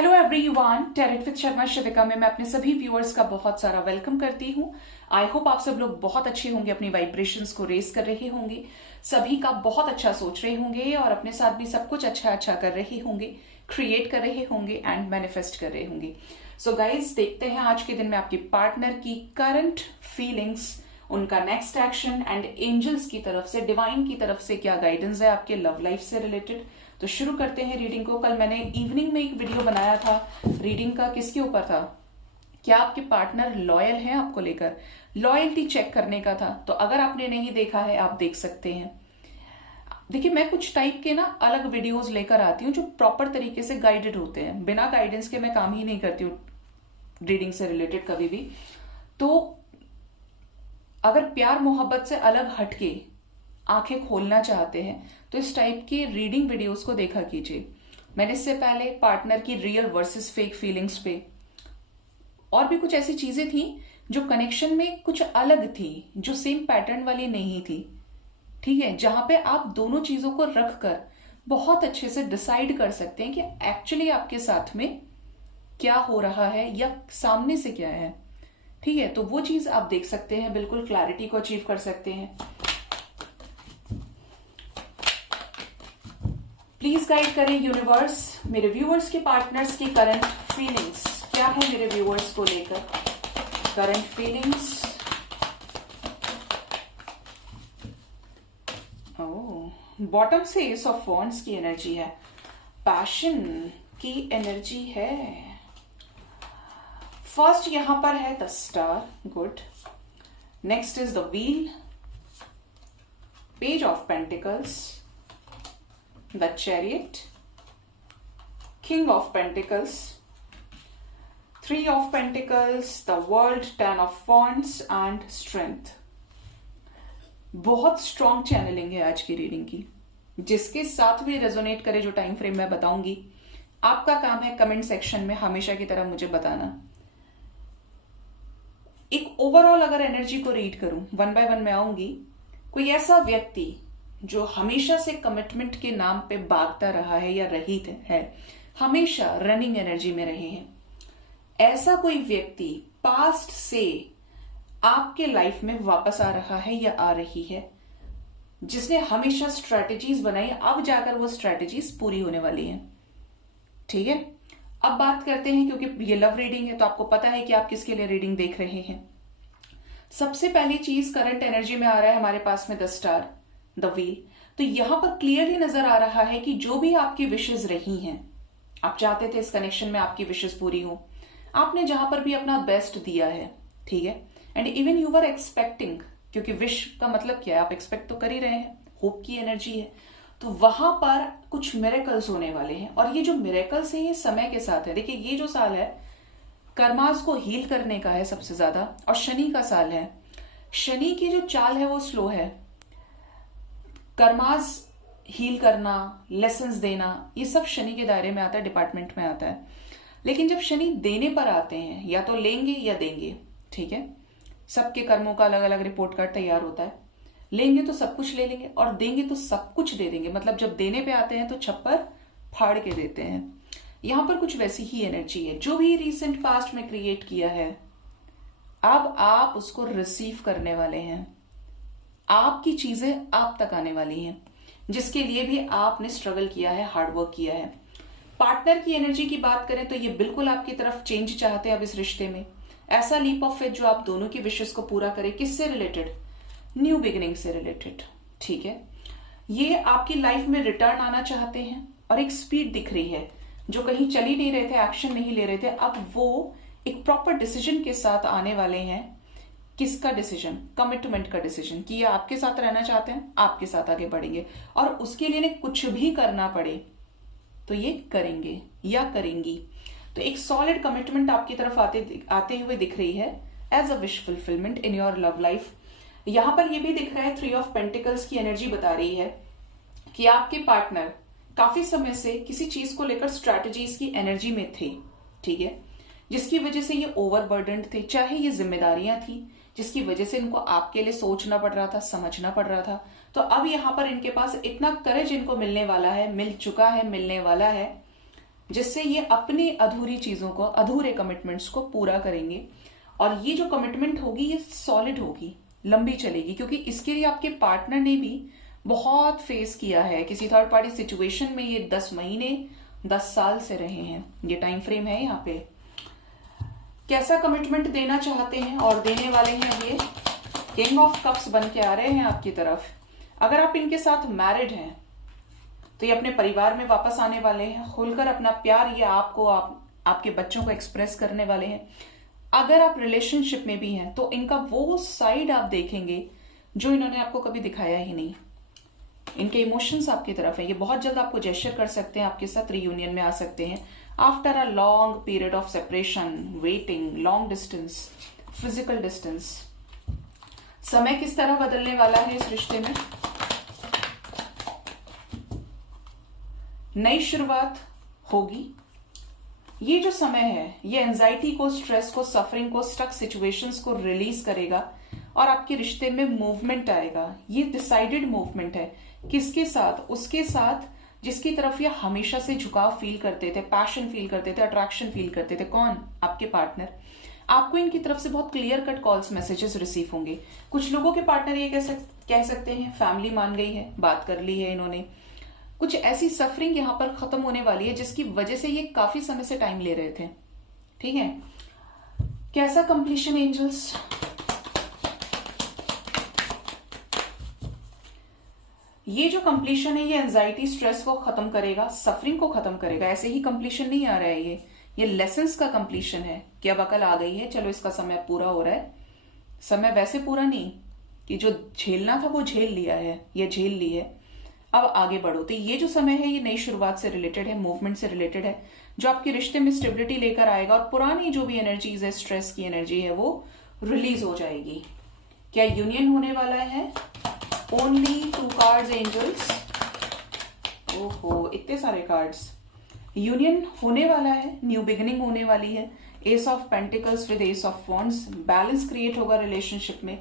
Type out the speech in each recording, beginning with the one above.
Hello everyone, tarot with Sharma Shivika में मैं अपने सभी व्यूअर्स का बहुत सारा वेलकम करती हूँ। आई होप आप सब लोग बहुत अच्छे होंगे, अपनी वाइब्रेशंस को रेस कर रहे होंगे, सभी का बहुत अच्छा सोच रहे होंगे और अपने साथ भी सब कुछ अच्छा अच्छा कर रहे होंगे, क्रिएट कर रहे होंगे एंड मैनिफेस्ट कर रहे होंगे। सो गाइज, देखते हैं आज के दिन में आपके पार्टनर की करंट फीलिंग्स, उनका नेक्स्ट एक्शन एंड एंजल्स की तरफ से, डिवाइन की तरफ से क्या गाइडेंस है आपके लव लाइफ से रिलेटेड। तो शुरू करते हैं रीडिंग को। कल मैंने इवनिंग में एक वीडियो बनाया था रीडिंग का, किसके ऊपर था, क्या आपके पार्टनर लॉयल है आपको लेकर, लॉयल्टी चेक करने का था। तो अगर आपने नहीं देखा है आप देख सकते हैं। देखिए, मैं कुछ टाइप के ना अलग वीडियोस लेकर आती हूँ जो प्रॉपर तरीके से गाइडेड होते हैं। बिना गाइडेंस के मैं काम ही नहीं करती हूँ रीडिंग से रिलेटेड कभी भी। तो अगर प्यार मोहब्बत से अलग हटके आंखें खोलना चाहते हैं तो इस टाइप की रीडिंग वीडियोस को देखा कीजिए। मैंने इससे पहले पार्टनर की रियल वर्सेस फेक फीलिंग्स पे और भी कुछ ऐसी चीजें थी जो कनेक्शन में कुछ अलग थी, जो सेम पैटर्न वाली नहीं थी, ठीक है, जहां पे आप दोनों चीजों को रखकर बहुत अच्छे से डिसाइड कर सकते हैं कि एक्चुअली आपके साथ में क्या हो रहा है या सामने से क्या है। ठीक है, तो वो चीज आप देख सकते हैं, बिल्कुल क्लैरिटी को अचीव कर सकते हैं। प्लीज गाइड करें यूनिवर्स, मेरे व्यूअर्स के पार्टनर्स की करंट फीलिंग्स क्या है, मेरे व्यूअर्स को लेकर करंट फीलिंग्स। बॉटम से एस ऑफ वॉन्ड्स की एनर्जी है, पैशन की एनर्जी है। फर्स्ट यहां पर है the star, good. Next is the wheel, page of pentacles, the chariot, king of pentacles, 3 of pentacles, the world, 10 of wands and strength। बहुत strong channelling है आज की रीडिंग की, जिसके साथ भी रेजोनेट करे जो टाइम फ्रेम मैं बताऊंगी। आपका काम है कमेंट सेक्शन में हमेशा की तरह मुझे बताना। एक ओवरऑल अगर एनर्जी को रीड करूं, वन बाय वन मैं आऊंगी। कोई ऐसा व्यक्ति जो हमेशा से कमिटमेंट के नाम पे भागता रहा है या रही है, हमेशा रनिंग एनर्जी में रहे हैं, ऐसा कोई व्यक्ति पास्ट से आपके लाइफ में वापस आ रहा है या आ रही है, जिसने हमेशा स्ट्रेटेजीज बनाई, अब जाकर वो स्ट्रेटेजीज पूरी होने वाली हैं। ठीक है, अब बात करते हैं, क्योंकि ये लव रीडिंग है तो आपको पता है कि आप किसके लिए रीडिंग देख रहे हैं। सबसे पहली चीज करंट एनर्जी में आ रहा है हमारे पास में द स्टार, द व्हील। तो यहां पर क्लियरली नजर आ रहा है कि जो भी आपकी विशेष रही हैं, आप चाहते थे इस कनेक्शन में आपकी विशेष पूरी हो, आपने जहां पर भी अपना बेस्ट दिया है, ठीक है, and even you were expecting, क्योंकि विश का मतलब क्या है, आप एक्सपेक्ट तो कर ही रहे हैं, होप की एनर्जी है, तो वहां पर कुछ मिरेकल्स होने वाले हैं। और ये जो मिरेकल्स है ये समय के साथ है। देखिए, ये जो साल है कर्मास को हील करने का है सबसे ज्यादा, और शनि का साल है। शनि की जो चाल है वो स्लो है, कर्मास हील करना, लेसन्स देना, ये सब शनि के दायरे में आता है, डिपार्टमेंट में आता है। लेकिन जब शनि देने पर आते हैं, या तो लेंगे या देंगे, ठीक है, सबके कर्मों का अलग अलग रिपोर्ट कार्ड तैयार होता है। लेंगे तो सब कुछ ले लेंगे और देंगे तो सब कुछ दे देंगे। मतलब जब देने पे आते हैं तो छप्पर फाड़ के देते हैं। यहां पर कुछ वैसी ही एनर्जी है। जो भी रिसेंट पास्ट में क्रिएट किया है, अब आप उसको रिसीव करने वाले हैं। आपकी चीजें आप तक आने वाली हैं, जिसके लिए भी आपने स्ट्रगल किया है, हार्डवर्क किया है। पार्टनर की एनर्जी की बात करें तो ये बिल्कुल आपकी तरफ चेंज चाहते हैं अब इस रिश्ते में। ऐसा लीप ऑफ फेथ जो आप दोनों की विशेष को पूरा करे। किससे रिलेटेड? न्यू बिगिनिंग से रिलेटेड। ठीक है, ये आपकी लाइफ में रिटर्न आना चाहते हैं और एक स्पीड दिख रही है। जो कहीं चल ही नहीं रहे थे, एक्शन नहीं ले रहे थे, अब वो एक प्रॉपर डिसीजन के साथ आने वाले हैं। किसका डिसीजन? कमिटमेंट का डिसीजन, कि ये आपके साथ रहना चाहते हैं, आपके साथ आगे बढ़ेंगे, और उसके लिए कुछ भी करना पड़े तो ये करेंगे या करेंगी। तो एक सॉलिड कमिटमेंट आपकी तरफ आते हुए दिख रही है as a wish fulfilment in your love life. यहां पर ये भी दिख रहा है, 3 ऑफ पेंटिकल्स की एनर्जी बता रही है कि आपके पार्टनर काफी समय से किसी चीज को लेकर स्ट्रैटेजीज की एनर्जी में थे, ठीक है, जिसकी वजह से ये ओवरबर्डन्ड थे। चाहे ये जिम्मेदारियां थी जिसकी वजह से इनको आपके लिए सोचना पड़ रहा था, समझना पड़ रहा था। तो अब यहां पर इनके पास इतना करेज इनको मिलने वाला है, मिल चुका है, मिलने वाला है जिससे ये अपनी अधूरी चीजों को, अधूरे कमिटमेंट्स को पूरा करेंगे। और ये जो कमिटमेंट होगी ये सॉलिड होगी, लंबी चलेगी, क्योंकि इसके लिए आपके पार्टनर ने भी बहुत फेस किया है किसी थर्ड पार्टी सिचुएशन में। ये 10 महीने 10 साल से रहे हैं, ये टाइम फ्रेम है यहाँ पे। कैसा कमिटमेंट देना चाहते हैं और देने वाले हैं ये किंग ऑफ कप्स बन के आ रहे हैं आपकी तरफ। अगर आप इनके साथ मैरिड हैं तो ये अपने परिवार में वापस आने वाले हैं, खुलकर अपना प्यार ये आपको, आपके बच्चों को एक्सप्रेस करने वाले हैं। अगर आप रिलेशनशिप में भी हैं तो इनका वो साइड आप देखेंगे जो इन्होंने आपको कभी दिखाया ही नहीं। इनके इमोशंस आपकी तरफ है, ये बहुत जल्द आपको जेस्चर कर सकते हैं, आपके साथ रियूनियन में आ सकते हैं after a long period of separation, waiting, long distance, physical distance. समय किस तरह बदलने वाला है इस रिश्ते में? नई शुरुआत होगी। ये जो समय है ये एंजाइटी को, स्ट्रेस को, सफरिंग को, स्टक सिचुएशंस को रिलीज करेगा और आपके रिश्ते में मूवमेंट आएगा। ये डिसाइडेड मूवमेंट है। किसके साथ? उसके साथ जिसकी तरफ ये हमेशा से झुकाव फील करते थे, पैशन फील करते थे, अट्रैक्शन फील करते थे। कौन? आपके पार्टनर। आपको इनकी तरफ से बहुत clear cut calls, messages receive होंगे। कुछ लोगों के पार्टनर ये कह सकते हैं फैमिली मान गई है, बात कर ली है इन्होंने। कुछ ऐसी सफरिंग यहां पर खत्म होने वाली है जिसकी वजह से ये काफी समय से टाइम ले रहे थे। ठीक है, कैसा कंप्लीशन एंजल्स? ये जो कंप्लीशन है ये एंजाइटी, स्ट्रेस को खत्म करेगा, सफरिंग को खत्म करेगा। ऐसे ही कंप्लीशन नहीं आ रहा है, ये लेसन्स का कंप्लीशन है कि अब अकल आ गई है, चलो इसका समय पूरा हो रहा है। समय वैसे पूरा नहीं कि जो झेलना था वो झेल लिया है, ये झेल ली है, अब आगे बढ़ो। तो ये जो समय है ये नई शुरुआत से रिलेटेड है, मूवमेंट से रिलेटेड है, जो आपके रिश्ते में स्टेबिलिटी लेकर आएगा और पुरानी जो भी एनर्जीज है, स्ट्रेस की एनर्जी है, वो रिलीज हो जाएगी। क्या यूनियन होने वाला है? Only 2 cards angels. ओहो, इतने सारे कार्ड्स। यूनियन होने वाला है, न्यू बिगिनिंग होने वाली है। S of pentacles with S of wands, balance create होगा रिलेशनशिप में।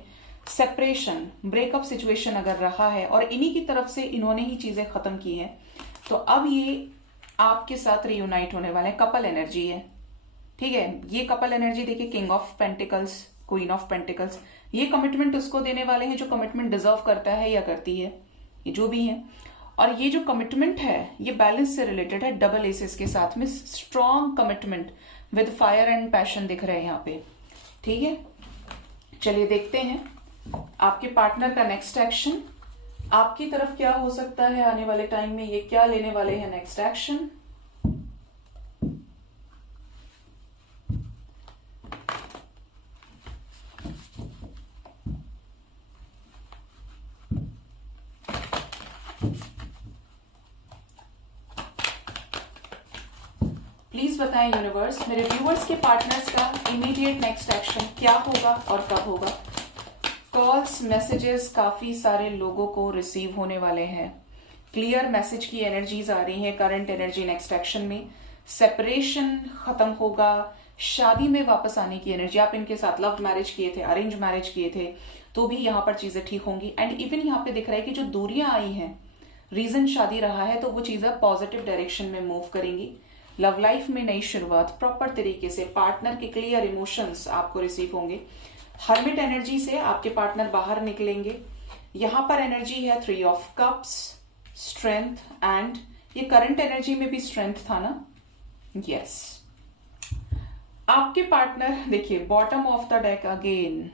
सेपरेशन, ब्रेकअप सिचुएशन अगर रहा है और इन्हीं की तरफ से इन्होंने ही चीजें खत्म की हैं, तो अब ये आपके साथ रियूनाइट होने वाले हैं। कपल एनर्जी है, ठीक है। ये कपल एनर्जी देखिए, king of pentacles, queen of pentacles. ये कमिटमेंट उसको देने वाले हैं जो कमिटमेंट डिजर्व करता है या करती है, ये जो भी है। और ये जो कमिटमेंट है ये बैलेंस से रिलेटेड है, डबल एसेस के साथ में strong commitment with fire and passion दिख रहे हैं यहाँ पे। ठीक है, चलिए देखते हैं आपके पार्टनर का नेक्स्ट एक्शन आपकी तरफ क्या हो सकता है आने वाले टाइम में। ये क्या लेने वाले हैं नेक्स्ट एक्शन? प्लीज बताएं यूनिवर्स, मेरे व्यूअर्स के पार्टनर्स का इमीडिएट नेक्स्ट एक्शन क्या होगा और कब होगा। कॉल्स, मैसेजेस काफी सारे लोगों को रिसीव होने वाले हैं। क्लियर मैसेज की एनर्जीज आ रही हैं। करंट एनर्जी नेक्स्ट एक्शन में सेपरेशन खत्म होगा, शादी में वापस आने की एनर्जी। आप इनके साथ लव मैरिज किए थे, अरेंज मैरिज किए थे, तो भी यहाँ पर चीजें ठीक होंगी। एंड इवन यहाँ पे दिख रहा है कि जो दूरियां आई हैं, रीजन शादी रहा है, तो वो चीजें पॉजिटिव डायरेक्शन में मूव करेंगी। लव लाइफ में नई शुरुआत, प्रॉपर तरीके से पार्टनर के क्लियर इमोशंस आपको रिसीव होंगे। हर्मिट एनर्जी से आपके पार्टनर बाहर निकलेंगे। यहां पर एनर्जी है 3 ऑफ कप्स, स्ट्रेंथ, एंड ये करंट एनर्जी में भी स्ट्रेंथ था ना। यस, आपके पार्टनर देखिए, bottom of the deck again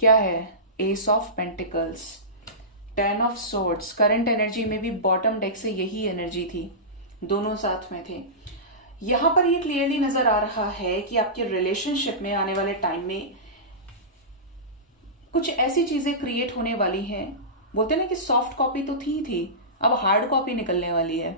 क्या है? S of pentacles, 10 of swords. Current energy में भी बॉटम डेक से यही एनर्जी थी, दोनों साथ में थे। यहां पर ये क्लियरली नजर आ रहा है कि आपके रिलेशनशिप में आने वाले टाइम में कुछ ऐसी चीजें क्रिएट होने वाली हैं। बोलते ना कि सॉफ्ट कॉपी तो थी, अब हार्ड कॉपी निकलने वाली है।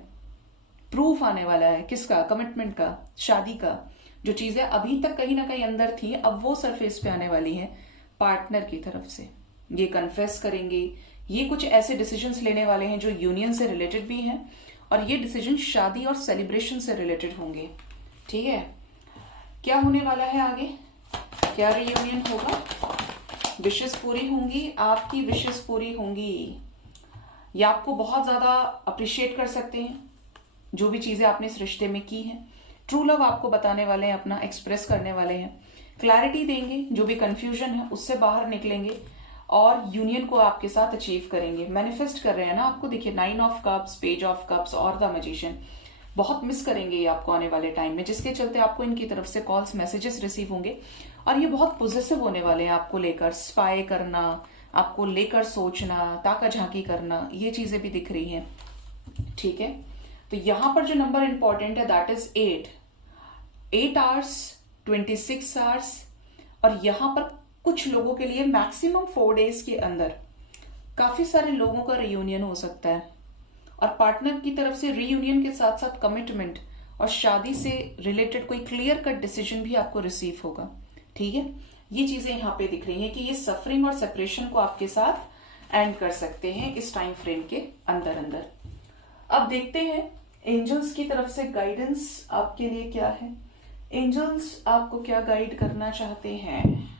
प्रूफ आने वाला है किसका? कमिटमेंट का, शादी का। जो चीजें अभी तक कहीं ना कहीं अंदर थी, अब वो सरफेस पे आने वाली हैं पार्टनर की तरफ से। ये कन्फेस करेंगे, ये कुछ ऐसे डिसीजंस लेने वाले हैं जो यूनियन से रिलेटेड भी हैं, और ये डिसीजन शादी और सेलिब्रेशन से रिलेटेड होंगे। ठीक है, क्या होने वाला है आगे? क्या रियूनियन होगा? विशेस पूरी होंगी, आपकी विशेस पूरी होंगी। ये आपको बहुत ज्यादा अप्रिशिएट कर सकते हैं, जो भी चीजें आपने इस रिश्ते में की हैं। ट्रू लव आपको बताने वाले हैं, अपना एक्सप्रेस करने वाले हैं, क्लैरिटी देंगे, जो भी कंफ्यूजन है उससे बाहर निकलेंगे और यूनियन को आपके साथ अचीव करेंगे। मैनिफेस्ट कर रहे हैं ना आपको, देखिए 9 of cups, page of cups और द मैजिशियन। बहुत मिस करेंगे ये आपको आने वाले टाइम में, जिसके चलते आपको इनकी तरफ से कॉल्स मैसेजेस रिसीव होंगे और ये बहुत पॉजिटिव होने वाले हैं आपको लेकर। स्पाई करना, आपको लेकर सोचना, ताका झांकी करना, ये चीजें भी दिख रही हैं। ठीक है, तो यहां पर जो नंबर इंपॉर्टेंट है दैट इज 8 आवर्स 26 आवर्स। और यहां पर कुछ लोगों के लिए मैक्सिमम 4 डेज के अंदर काफी सारे लोगों का रियूनियन हो सकता है और पार्टनर की तरफ से रियूनियन के साथ साथ कमिटमेंट और शादी से रिलेटेड कोई क्लियर कट डिसीजन भी आपको रिसीव होगा। ठीक है, ये चीजें यहाँ पे दिख रही हैं कि ये सफरिंग और सेपरेशन को आपके साथ एंड कर सकते हैं इस टाइम फ्रेम के अंदर अंदर। अब देखते हैं एंजल्स की तरफ से गाइडेंस आपके लिए क्या है। एंजल्स आपको क्या गाइड करना चाहते हैं?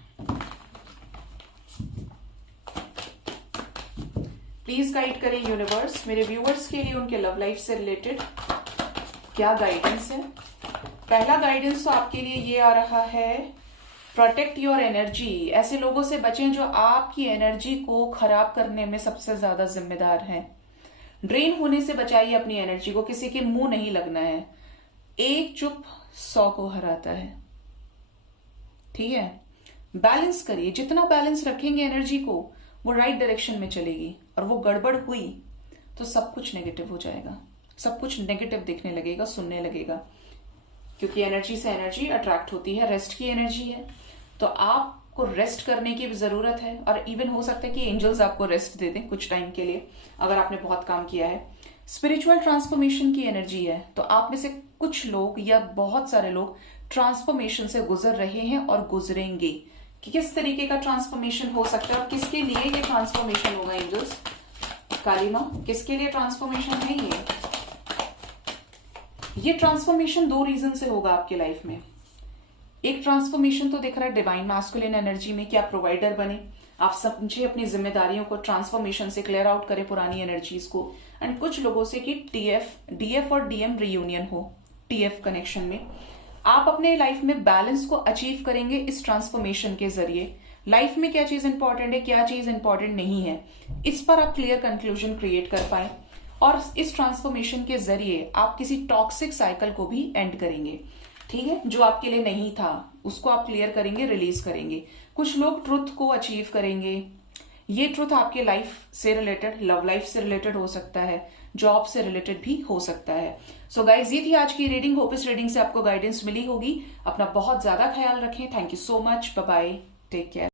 प्लीज गाइड करें यूनिवर्स, मेरे व्यूअर्स के लिए उनके लव लाइफ से रिलेटेड क्या गाइडेंस है। पहला गाइडेंस तो आपके लिए ये आ रहा है, प्रोटेक्ट योर एनर्जी। ऐसे लोगों से बचें जो आपकी एनर्जी को खराब करने में सबसे ज्यादा जिम्मेदार हैं। ड्रेन होने से बचाइए अपनी एनर्जी को, किसी के मुंह नहीं लगना है। एक चुप 100 को हराता है। ठीक है, बैलेंस करिए, जितना बैलेंस रखेंगे एनर्जी को वो राइट डायरेक्शन में चलेगी, और वो गड़बड़ हुई तो सब कुछ नेगेटिव हो जाएगा, सब कुछ नेगेटिव दिखने लगेगा, सुनने लगेगा, क्योंकि एनर्जी से एनर्जी अट्रैक्ट होती है। रेस्ट की एनर्जी है तो आपको रेस्ट करने की भी जरूरत है, और इवन हो सकता है कि एंजल्स आपको रेस्ट दे दें कुछ टाइम के लिए अगर आपने बहुत काम किया है। स्पिरिचुअल ट्रांसफॉर्मेशन की एनर्जी है, तो आप में से कुछ लोग या बहुत सारे लोग ट्रांसफॉर्मेशन से गुजर रहे हैं और गुजरेंगे। कि किस तरीके का ट्रांसफॉर्मेशन हो सकता है और किसके लिए ये ट्रांसफॉर्मेशन होगा एंजल्स? काली माँ, किसके लिए ट्रांसफॉर्मेशन है ये ट्रांसफॉर्मेशन 2 रीजन से होगा आपके लाइफ में। एक ट्रांसफॉर्मेशन तो दिख रहा है डिवाइन मैस्कुलिन एनर्जी में, कि आप प्रोवाइडर बने, आप समझे अपनी जिम्मेदारियों को, ट्रांसफॉर्मेशन से क्लियर आउट करें पुरानी एनर्जीज को। एंड कुछ लोगों से कि डीएफ और डीएम रियूनियन हो, टीएफ कनेक्शन में आप अपने लाइफ में बैलेंस को अचीव करेंगे इस ट्रांसफॉर्मेशन के जरिए। लाइफ में क्या चीज इंपॉर्टेंट है, क्या चीज इंपॉर्टेंट नहीं है, इस पर आप क्लियर कंक्लूजन क्रिएट कर पाए, और इस ट्रांसफॉर्मेशन के जरिए आप किसी टॉक्सिक साइकिल को भी एंड करेंगे। ठीक है, जो आपके लिए नहीं था उसको आप क्लियर करेंगे, रिलीज करेंगे। कुछ लोग ट्रुथ को अचीव करेंगे। ये ट्रुथ आपके लाइफ से रिलेटेड, लव लाइफ से रिलेटेड हो सकता है, जॉब से रिलेटेड भी हो सकता है। सो गाइज, ये थी आज की रीडिंग। होप इस रीडिंग से आपको गाइडेंस मिली होगी। अपना बहुत ज्यादा ख्याल रखें। Thank you so much, bye bye, take care.